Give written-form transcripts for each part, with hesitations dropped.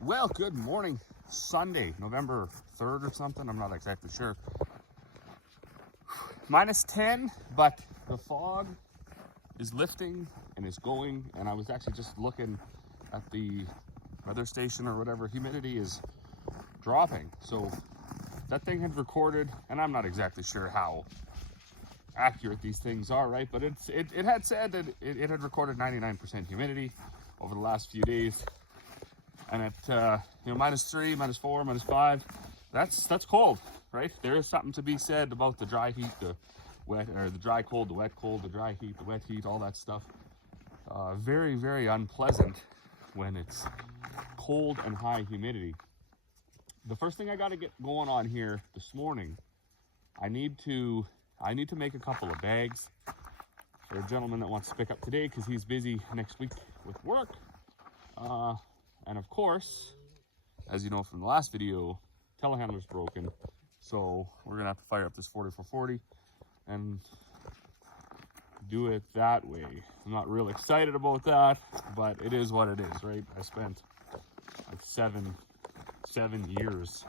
Well, good morning. Sunday, November 3rd or something. I'm not exactly sure. Minus 10, but the fog is lifting and is going. And I was actually just looking at the weather station or whatever. Humidity is dropping. So that thing had recorded, and I'm not exactly sure how accurate these things are, right? But it had said that it had recorded 99% humidity over the last few days. And at minus 3, minus 4, minus 5, that's cold, right? There is something to be said about the dry heat, the wet, or the dry cold, the wet cold, the dry heat, the wet heat, all that stuff. Very, very unpleasant when it's cold and high humidity. The first thing I got to get going on here this morning, I need to make a couple of bags for a gentleman that wants to pick up today because he's busy next week with work. And of course, as you know from the last video, Telehandler's broken. So we're gonna have to fire up this 4440 and do it that way. I'm not real excited about that, but it is what it is, right? I spent like seven years,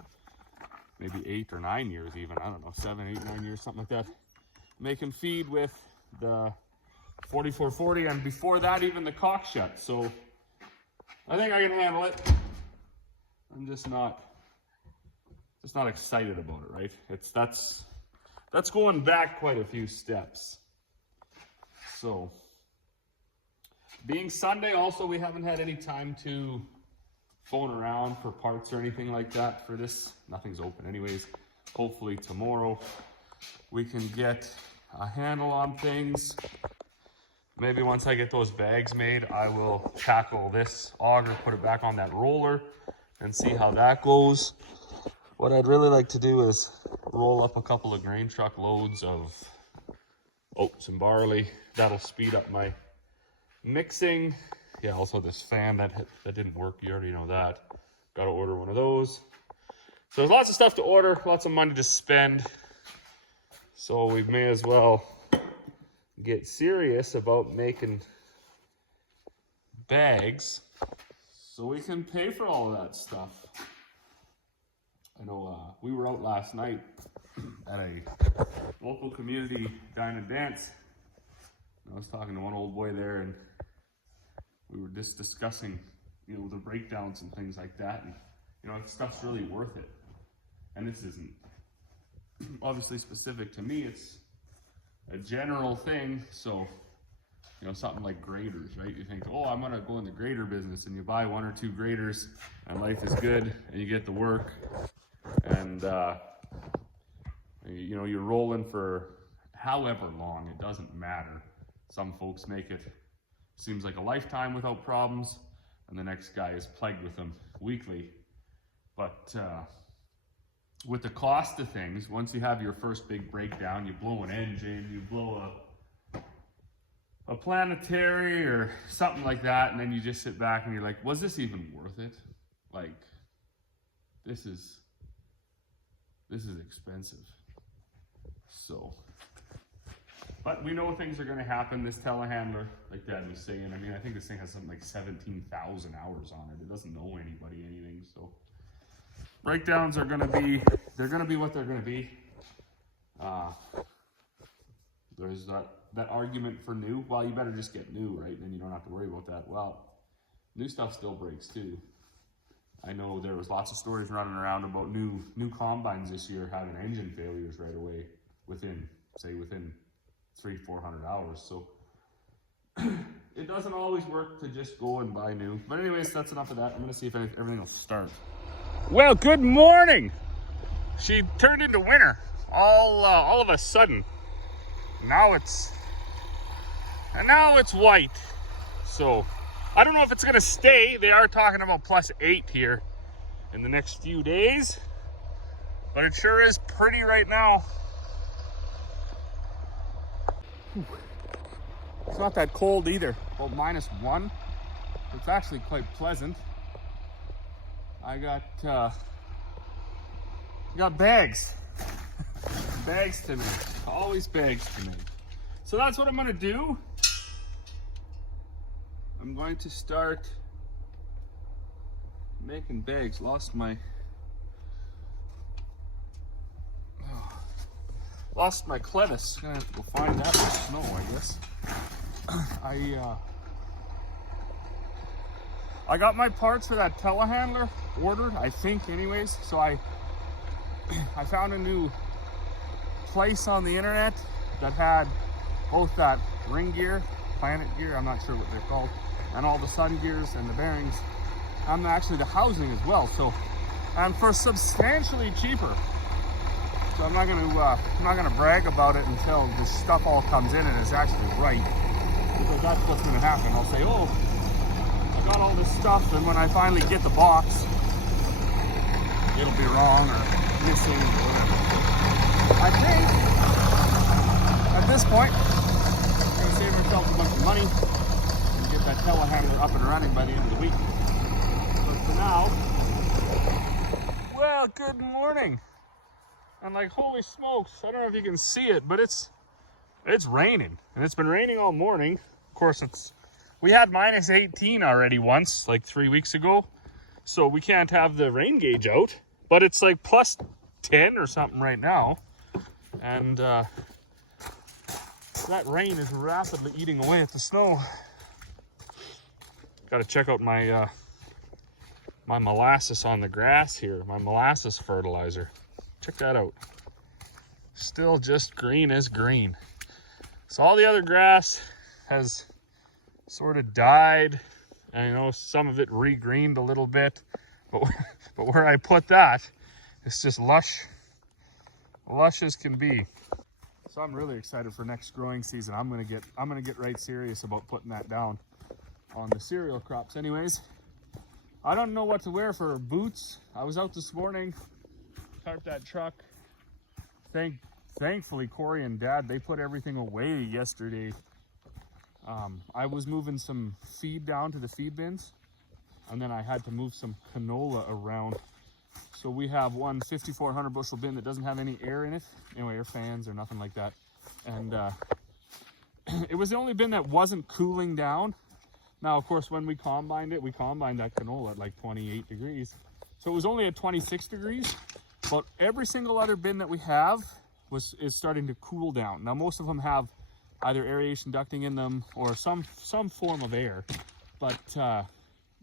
maybe 8 or 9 years even, I don't know, 7, 8, 9 years, something like that, making feed with the 4440, and before that even the cock shut. So I think I can handle it. I'm just not excited about it, right? That's going back quite a few steps. So, being Sunday also, we haven't had any time to phone around for parts or anything like that for this. Nothing's open anyways. Hopefully tomorrow we can get a handle on things. Maybe once I get those bags made, I will tackle this auger, put it back on that roller, and see how that goes. What I'd really like to do is roll up a couple of grain truck loads of oats and barley. That'll speed up my mixing. Yeah, also this fan that didn't work, you already know that. Got to order one of those. So there's lots of stuff to order, lots of money to spend. So we may as well get serious about making bags so we can pay for all of that stuff. I know we were out last night at a local community dine and dance. I was talking to one old boy there, and we were just discussing, the breakdowns and things like that, and if stuff's really worth it. And this isn't obviously specific to me, it's a general thing. So something like graders, right? You think, oh, I'm gonna go in the grader business, and you buy 1 or 2 graders and life is good and you get the work, and you're rolling for however long, it doesn't matter. Some folks make it seems like a lifetime without problems, and the next guy is plagued with them weekly. But with the cost of things, once you have your first big breakdown, you blow an engine, you blow a planetary or something like that, and then you just sit back and you're like, was this even worth it? Like, this is expensive. So, but we know things are going to happen. This telehandler, like Dad was saying, I think this thing has something like 17,000 hours on it. It doesn't know anybody anything, so breakdowns are going to be, they're going to be what they're going to be. There's that argument for new. Well, you better just get new, right? Then you don't have to worry about that. Well, new stuff still breaks too. I know there was lots of stories running around about new combines this year having engine failures right away within 300-400 hours. So it doesn't always work to just go and buy new. But anyways, that's enough of that. I'm gonna see if everything will start. Well, good morning. She turned into winter all of a sudden. Now it's white. So I don't know if it's gonna stay. They are talking about +8 here in the next few days, but it sure is pretty right now. It's not that cold either. Well, -1. It's actually quite pleasant. I got bags. Bags to make. Always bags to make. So that's what I'm gonna do. I'm going to start making bags. Lost my clevis. Gonna have to go find that in the snow, I guess. I got my parts for that telehandler ordered, I think, anyways. So I found a new place on the internet that had both that ring gear, planet gear, I'm not sure what they're called, and all the sun gears and the bearings, and actually the housing as well. So, and for substantially cheaper. So I'm not gonna brag about it until this stuff all comes in and is actually right, because that's what's gonna happen. I'll say, oh, I got all this stuff, and when I finally get the box, it'll be wrong or missing or whatever. I think at this point, I'm gonna save myself a bunch of money and get that telehandler up and running by the end of the week. But for now, well, good morning. And like, holy smokes, I don't know if you can see it, but it's raining, and it's been raining all morning. Of course, we had minus 18 already once, like 3 weeks ago, so we can't have the rain gauge out, but it's like plus 10 or something right now, and that rain is rapidly eating away at the snow. Got to check out my my molasses on the grass here, my molasses fertilizer. Check that out. Still just green as green. So all the other grass has sort of died. And I know some of it regreened a little bit, but where I put that, it's just lush as can be. So I'm really excited for next growing season. I'm gonna get right serious about putting that down on the cereal crops. Anyways, I don't know what to wear for boots. I was out this morning, tarped that truck. Thankfully, Corey and Dad, they put everything away yesterday. I was moving some feed down to the feed bins, and then I had to move some canola around. So we have one 5,400 bushel bin that doesn't have any air in it, no air fans or nothing like that. And it was the only bin that wasn't cooling down. Now, of course, when we combined that canola at like 28 degrees. So it was only at 26 degrees, but every single other bin that we have is starting to cool down. Now, most of them have either aeration ducting in them or some form of air, but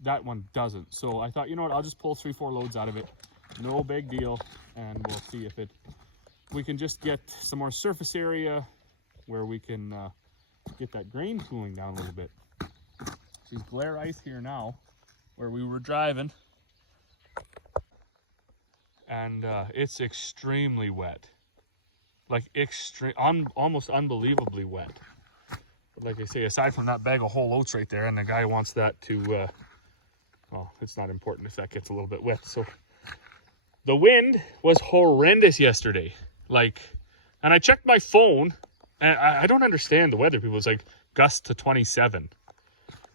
that one doesn't. So I thought, you know what, I'll just pull 3-4 loads out of it. No big deal, and we'll see if we can just get some more surface area where we can get that grain cooling down a little bit. There's glare ice here now where we were driving, and it's extremely wet, like almost unbelievably wet. But like I say, aside from that bag of whole oats right there, and the guy wants that to well, it's not important if that gets a little bit wet. So the wind was horrendous yesterday, like, and I checked my phone, and I don't understand the weather people. It's like gusts to 27.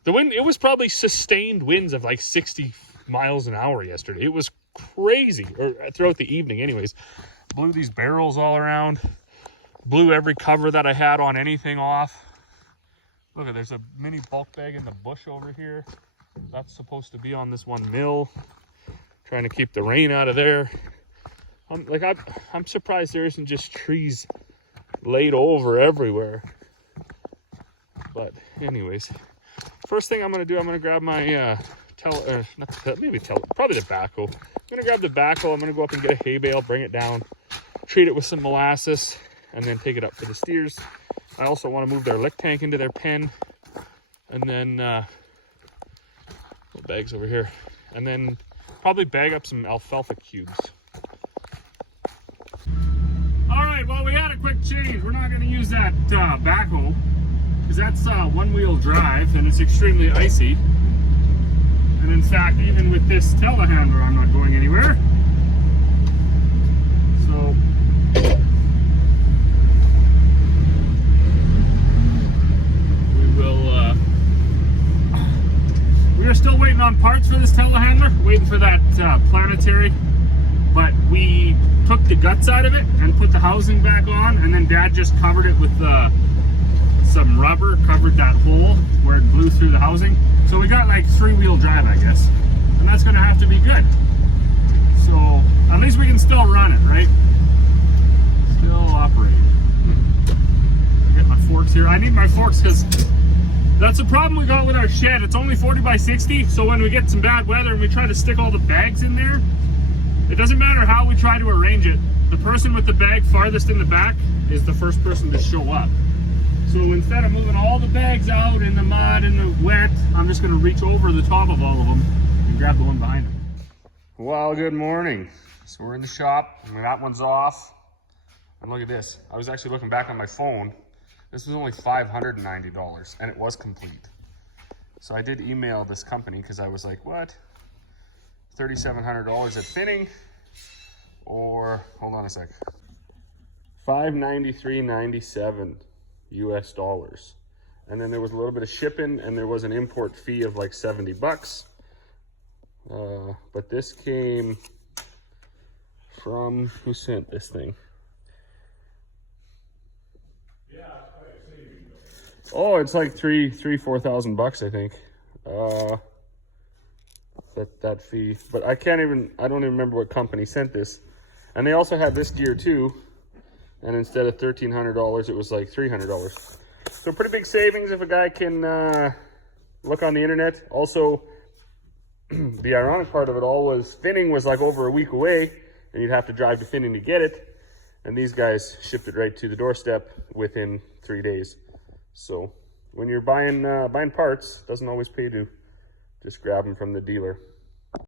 The wind, it was probably sustained winds of like 60 miles an hour yesterday. It was crazy, or throughout the evening anyways. Blew these barrels all around, blew every cover that I had on anything off. Look, there's a mini bulk bag in the bush over here. That's supposed to be on this one mill. Trying to keep the rain out of there. I'm surprised there isn't just trees laid over everywhere. But anyways, first thing I'm gonna do, I'm gonna grab my probably the backhoe. I'm gonna grab the backhoe. I'm gonna go up and get a hay bale, bring it down, treat it with some molasses, and then take it up for the steers. I also want to move their lick tank into their pen, and then bags over here, and then probably bag up some alfalfa cubes. All right, well, we had a quick change. We're not going to use that backhoe because that's one-wheel drive and it's extremely icy. And in fact, even with this telehandler, I'm not going anywhere. So we are still waiting on parts for this telehandler, waiting for that planetary, but we took the guts out of it and put the housing back on, and then Dad just covered it with some rubber, covered that hole where it blew through the housing. So we got like 3-wheel drive, I guess. and that's gonna have to be good. So at least we can still run it, right? Still operating. Get my forks here. I need my forks because that's the problem we got with our shed. It's only 40 by 60, so when we get some bad weather and we try to stick all the bags in there, it doesn't matter how we try to arrange it. The person with the bag farthest in the back is the first person to show up. So instead of moving all the bags out in the mud and the wet, I'm just gonna reach over the top of all of them and grab the one behind them. Well, good morning. So we're in the shop, and that one's off. And look at this. I was actually looking back on my phone. This was only $590, and it was complete. So I did email this company because I was like, what? $3,700 at fitting, or hold on a sec. $593.97 US dollars. And then there was a little bit of shipping, and there was an import fee of like 70 bucks. But this came from, who sent this thing? Oh, it's like $4,000 bucks, I think. That fee, but I don't even remember what company sent this. And they also had this gear too, and instead of $1,300, it was like $300. So pretty big savings if a guy can look on the internet. Also, the ironic part of it all was Finning was like over a week away, and you'd have to drive to Finning to get it. And these guys shipped it right to the doorstep within 3 days. So when you're buying parts, it doesn't always pay to just grab them from the dealer.